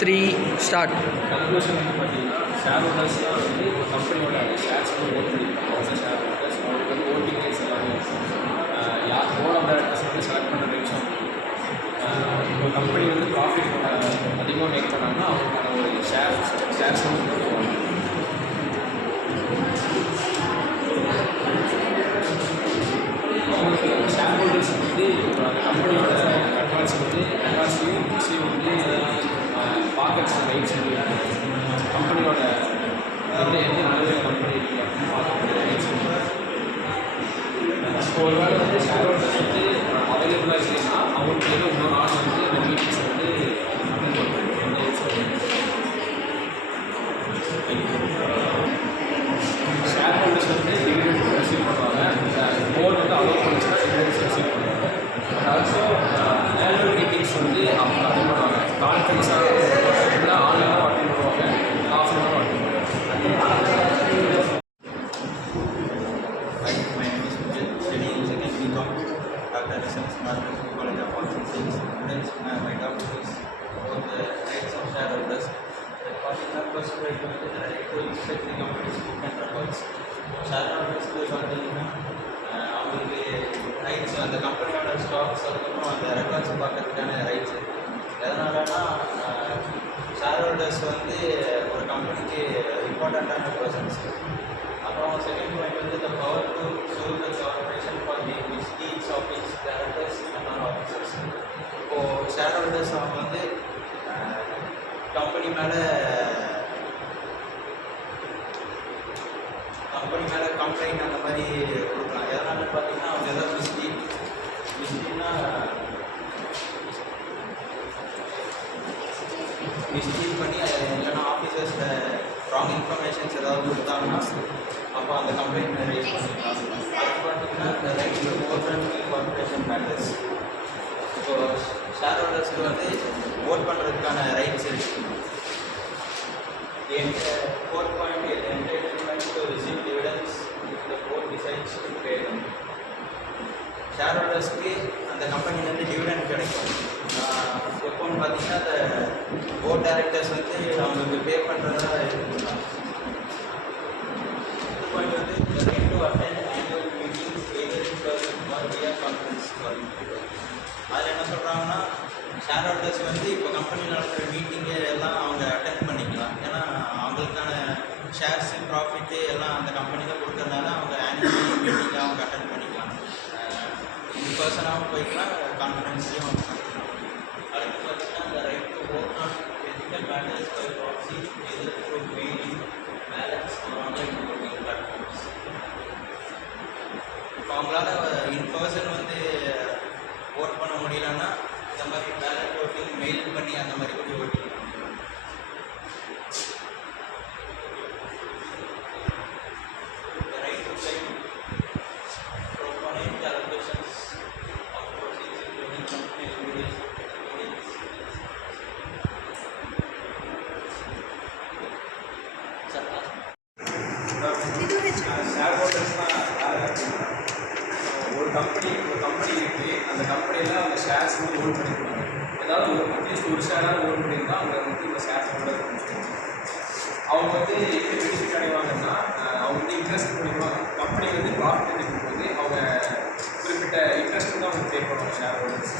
3 start. Conclusion வந்து பார்த்தீங்கன்னா share holders தான் வந்து ஒரு கம்பெனியோட ஷேர்ஸ் வந்து ஓட் பண்ணியிருக்காங்க. ஷேர் ஹோல்டர்ஸ் அவங்களுக்கு வந்து ஓட்டிங் ரைட்ஸ் எல்லாமே யார் போர்ட் ஆஃப் டைரக்டர்ஸ் வந்து செலக்ட் பண்ணுற ரைட்ஸும் ஒரு கம்பெனி வந்து ப்ராஃபிட் அதிகமாக மேக் பண்ணாங்கன்னா அவங்களுக்கான ஒரு ஷேர்ஸ் வந்து கொடுத்துருவாங்க. அவங்களுக்கு ஷேர் ஹோல்டர்ஸ் வந்து அந்த கம்பெனியோட அட்வான்ஸ் வந்து அட்வான்ஸ்லையும் புக்ஸையும் வந்து பார்க்கறதுக்கு ரைட்ஸ் வந்து கம்பெனியோட எந்த நல்ல கம்பெனி இருக்குது அப்படின்னு பார்க்கக்கூடிய ரைட்ஸ் இப்போ ஒரு வேளை வந்து ஷேர் ஹோல்டர்ஸ் வந்து அவைலபிளாக இல்லைன்னா அவங்களுக்கு ஏதோ இன்னொரு ஆள் வந்து இந்த மீட்டிங்ஸ் வந்து ஷேர் ஹோல்டர்ஸ் வந்து டிவிடெண்ட் ரிசீவ் பண்ணுவாங்க. போர்டு வந்து அலோவ் பண்ணிச்சுன்னா டிவிடெண்ட்ஸ் ரிசீவ் பண்ணுவாங்க. ஆல்சோ ஆனுவல் மீட்டிங்ஸ் வந்து அவங்க அட்டன் பண்ணுவாங்க. கான்ஃபரன்ஸாக இல்லை ஆன்லைனாக அட்டன் பண்ணுவாங்க, ஆஃப்லைனாக அட்டன் பண்ணுவாங்க. My name is Vijay, studying second BCom, Dr. S.M. College of Arts and Science. Today my topic is about the rights of shareholders. The particular first right to the right to inspect the company's book and records. Shareholders பார்த்தீங்கன்னா அவங்களுக்கு rights அந்த கம்பெனியோட stocks அதுக்கப்புறம் அந்த records பார்க்கறதுக்கான rights. எதனாலனா shareholders வந்து ஒரு கம்பெனிக்கு இம்பார்ட்டண்ட்டான பர்சன்ஸ். அப்புறம் செகண்ட் பாயிண்ட் வந்து the power to sue the corporation for the mistakes of its directors and officers. இப்போது ஷேர்ஹோல்டர்ஸ் அவங்க வந்து கம்பெனி மேலே கம்ப்ளைண்ட் அந்த மாதிரி கொடுக்கலாம். எதனால பார்த்தீங்கன்னா அவங்க எதாவது மிஸ்டீக் பண்ணி இல்லைன்னா ஆஃபீஸர்ஸில் ராங் இன்ஃபர்மேஷன்ஸ் ஏதாவது கொடுத்தாங்கன்னா அப்போ அந்த கம்ப்ளைண்ட் ரைஸ் பண்ணிக்கலாம். அது பார்த்தீங்கன்னா இந்த right to vote corporation matters. இப்போது ஷேர் ஹோல்டர்ஸ்க்கு வந்து ஓட் பண்ணுறதுக்கான ரைட்ஸ் இருக்குது. Fourth point entitlement to receive dividends if the board decides to pay them. Share ஹோல்டர்ஸ்க்கு அந்த கம்பெனிலேருந்து டிவிடெண்ட் கிடைக்கும். எப்போன்னு பார்த்தீங்கன்னா அந்த போர்ட் டைரக்டர்ஸ் வந்து அவங்களுக்கு பே பண்ணுறதா இருக்குங்களா. இது பாயிண்ட் வந்து right to attend annual meetings either in person or via conference call. அதில் என்ன சொல்கிறாங்கன்னா ஷேர் ஹோல்டர்ஸ் வந்து இப்போ கம்பெனியில் நடக்கிற மீட்டிங்கு எல்லாம் அவங்க அட்டெண்ட் பண்ணிக்கலாம். ஏன்னா அவங்களுக்கான ஷேர்ஸு ப்ராஃபிட்டு எல்லாம் அந்த கம்பெனியில் கொடுக்கறதுனால அவங்க ஆனுவல் மீட்டிங்கை அவங்க அட்டெண்ட் பண்ணிக்கலாம். இன் பர்சனாகவும் போய்க்கலாம், கான்ஃபரன்ஸ்லேயும் அவங்க பண்ணிக்கலாம். அடுத்து பார்த்தீங்கன்னா இந்த right to vote on ethical matters by proxy either through mail, balance online voting platforms. இப்போ அவங்களால இன் பர்சன் வந்து ஓட் பண்ண முடியலன்னா இந்த மாதிரி பேலட் ஓட்டிங் மெயில் பண்ணி அந்த மாதிரி கூட voting. The right to claim proponent allegations of proceeds including company litigation. Share ஹோல்டர்ஸ்லாம் ஒரு கம்பெனி இருக்குது. அந்த கம்பெனியில் அவங்க ஷேர்ஸ் வந்து ஓன் பண்ணியிருப்பாங்க. ஏதாவது அட்லீஸ்ட் ஒரு ஷேராக ஓன் பண்ணியிருந்தால் அவங்க வந்து இந்த ஷேர்ஸ் ஹோல்டர் அவங்க வந்து எப்படி பெனிஃபிட் அடைவாங்கன்னா அவங்க வந்து இன்ட்ரெஸ்ட் பண்ணிடுவாங்க. கம்பெனி வந்து ப்ராஃபிட் எடுக்கும்போது அவங்க குறிப்பிட்ட இன்ட்ரெஸ்ட் தான் அவங்க பே பண்ணுவாங்க ஷேர் ஹோல்டர்ஸ்.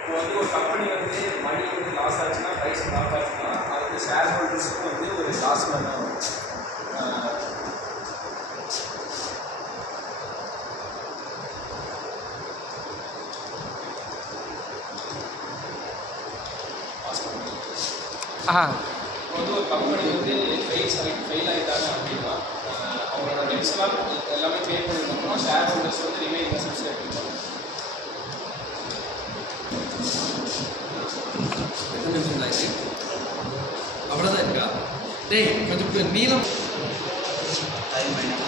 இப்போ வந்து ஒரு கம்பெனி வந்து மணி வந்து லாஸ் ஆச்சுன்னா, ப்ரைஸ் லாஸ் ஆச்சுன்னா அது வந்து ஷேர் ஹோல்டர்ஸுக்கும் வந்து ஒரு லாஸ் மாதிரி தான் வரும். இப்போ வந்து ஒரு கம்பெனி வந்து ஃபெயில் ஆகிட்டாங்க அப்படின்னா அவங்களோட டெப்ஸ்லாம் எல்லாமே பே பண்ணிருந்தோம்னா ஷேர் ஹோல்டர்ஸ் வந்து ரிமைன் இன்வெஸ்ட்மெண்ட்ஸ் எடுத்துப்பாங்க. அவ்வளோதான் இருக்கா? டேய் கொஞ்சம் நீளம். Hi, my name